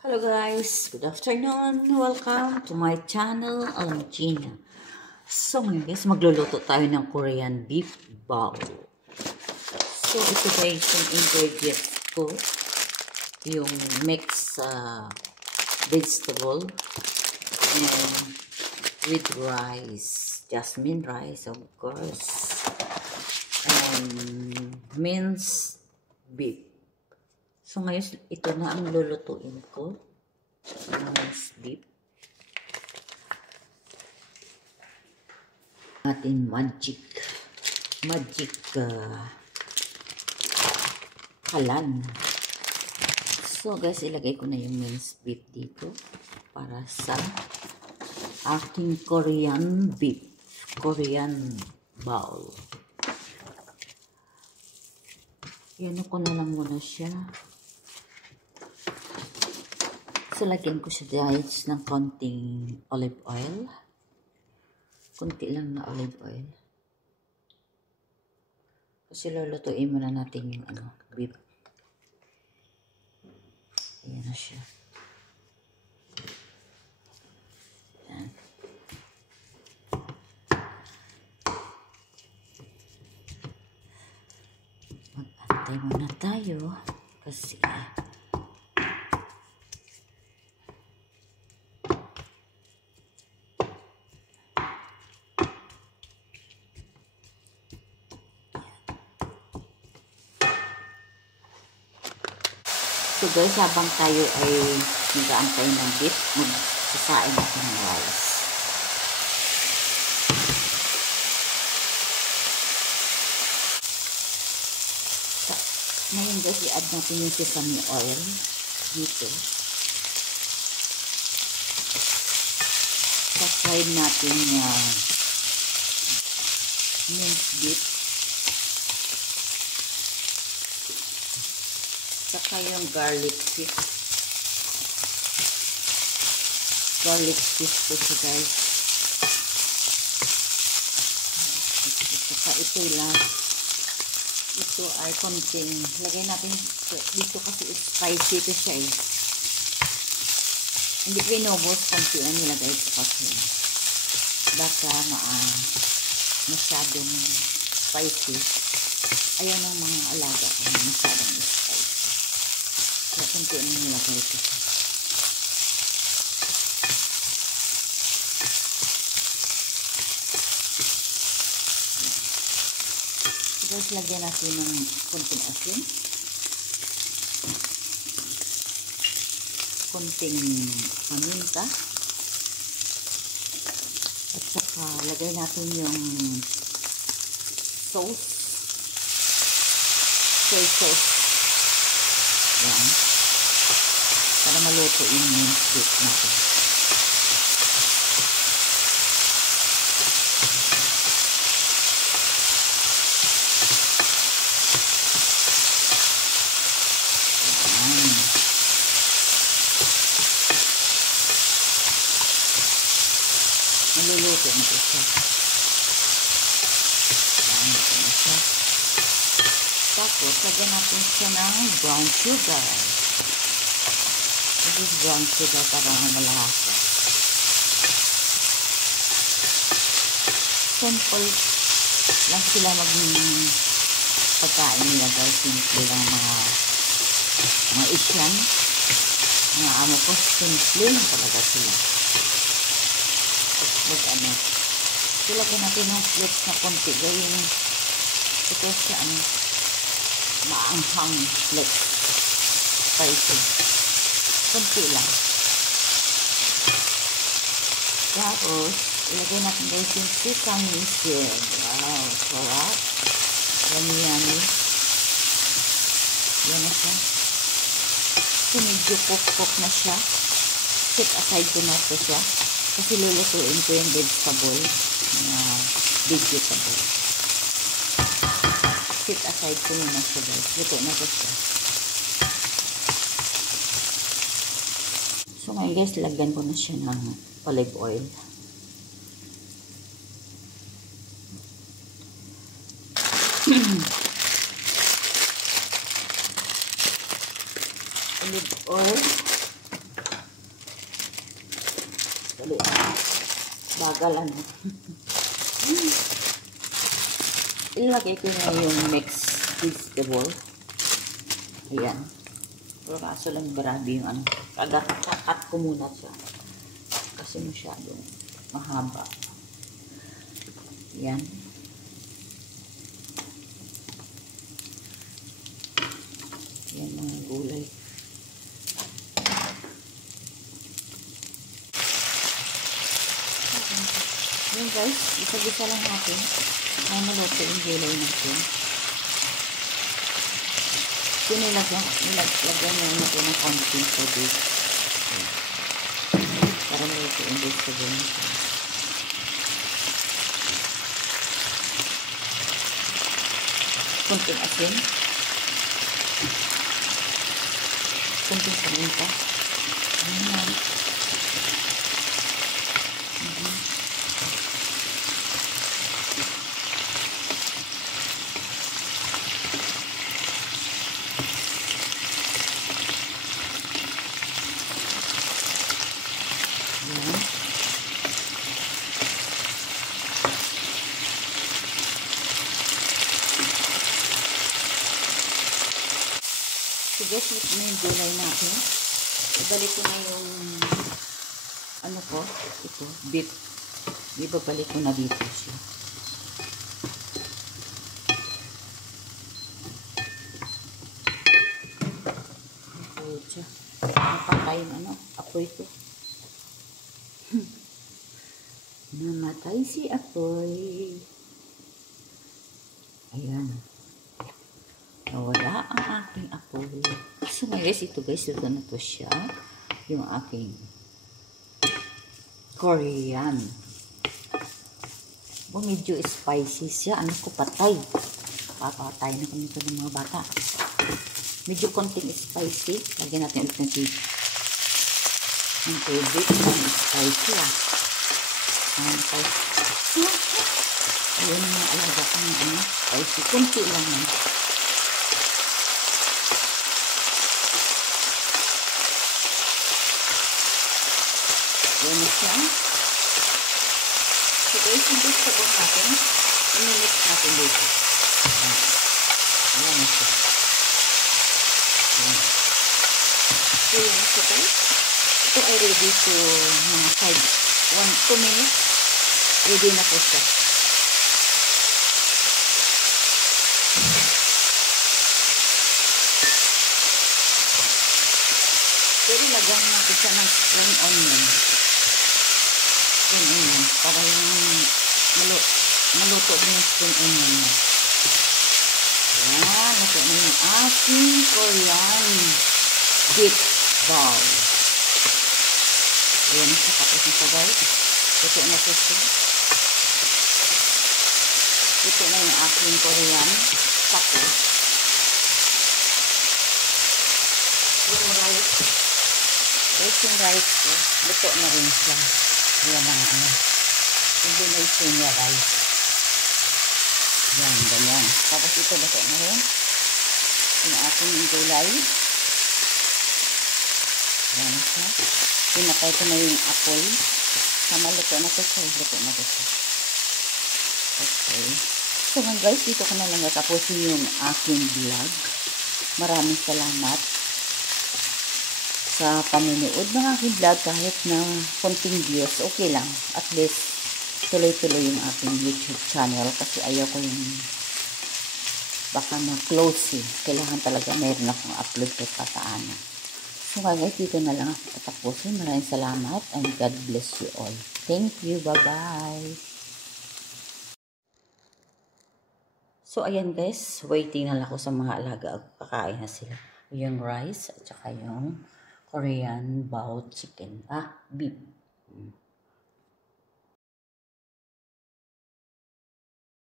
Hello guys, good afternoon. Welcome to my channel, Alam Gina. So ngayon guys, magluluto tayo ng Korean beef bowl. So ito guys yung ingredients ko. Yung mixed vegetable and with rice. Jasmine rice of course. And minced beef. So, ngayon, ito na ang lulutuin ko. Minced beef. Ating magic kalan. So, guys, ilagay ko na yung minced beef dito para sa aking Korean beef. Korean bowl. Yan ko na lang muna siya. So, lagyan ko siya guys ng konting olive oil. Kunti lang na olive oil. Kasi lulutuin muna natin yung beef. Ayan na siya. Ayan. Mag-antay muna tayo. Kasi so guys, habang tayo ay nag-aantay ng beef, magsasain ako ng rice. So, ngayon guys, i-add natin yung sesame oil dito. Sa-fry natin yung minced beef. Saka yung garlic fish. Garlic fish po siya guys. Saka ito lang. Ito ay konting. Lagay natin dito kasi spicy ito siya eh. Hindi ko inubos. Konti lang nilagay ito kasi. Baka masyadong spicy. Ayan ang mga alaga ko. Masyadong spicy. Kaya kunti na nilagay ito. Tapos lagyan natin ng kunting asin. Kunting paminta. At saka lagay natin yung sauce. Soy sauce. Yan. Para maluto yung minced beef natin. Yan. Maluluto na ito siya. Yan. Ito na siya. Tapos, lagyan natin siya ng brown sugar. This is brown sugar para malasa. Simple lang sila pagkain nila guys. Simple lang mga Asian. Mga amo ko, simple lang talaga sila. Tapos so, lagyan natin ng flakes na konti. Gawin ito siya maanghang flakes. Spicy. Kunti lang. Tapos, ilagay natin guys yung sesame seed. Wow, sarap. Yummy. Yan na siya. So, medyo cook na siya. Set aside ko na ito siya. Kasi lulutuin ko yung vegetable. Set aside ko muna siya guys. Luto na ito siya. So ngayon guys, lagyan ko na siya ng olive oil. Olive oil. madali. Bagal ano. Ilagay ko na yung mixed vegetable. Ayan. Pero kaso lang grabe yung ano. Kakat ko muna siya. Kasi masyadong mahaba. Ayan. Ayan mga gulay. Ayan guys, isa-bisa lang natin. Ay maluto yung gulay natin. Nilagyan mo na ito ng konting tubig. Para maluto yung vegetable natin. Kunting asin. Kunting paminta. Ayan. So guys, ito na yung gulay natin. Ibalik ko na yung ano ko, ito, beef. Ibabalik ko na dito siya. Okay, siya. Napatay yung ano, apoy ko. Namatay si apoy. Ayan. Nawala ang aking apoy. So guys, ito guys, ito na po siya. Yung aking Korean. Medyo spicy siya. Ano ko, patay. Papatay na kami ito ng mga bata. Medyo konting spicy. Lagyan natin ulit ng tubig. Ang spicy ah. Ayun ang mga alaga ko ng ano. Spicy. Kunti lang yan. Ayan na siya. So guys, yung vegetable natin, i-mix natin dito. Ayan na siya. Ayan. So yun na siya guys. Ito ay ready to mga 2 minutes. Ready na po siya. Pero lagyan natin siya ng spring onion. Spring onion. Para yung maluto din yung spring onion mo. Ayan. Ito na yung ating Korean beef bowl. Ayan na siya. Tapos ito guys. Ito na po siya. Ito na yung aking Korean taco. Yung rice. Guys, yung rice ko, luto na rin siya. Ayan ang ano. Hindi na ito niya rice. Yan, ganyan. Tapos ito luto na rin. Yung ating gulay. Ayan siya. Pinatay ko na yung apoy. Sama luto na ito siya. Luto na ito siya. Okay. So guys, dito ko na lang natapusin yung aking vlog. Maraming salamat sa paminood ng aking vlog. Kahit na konting views, okay lang. At least, tuloy-tuloy yung aking YouTube channel. Kasi ayaw ko yung baka ma-close eh. Kailangan talaga mayroon akong upload kahit paano. So guys, dito na lang ako tatapusin. Maraming salamat and God bless you all. Thank you. Bye-bye. So ayan guys, waiting na lang ako sa mga alaga. Kakain na sila. Yung rice at saka yung Korean bao chicken. Beef.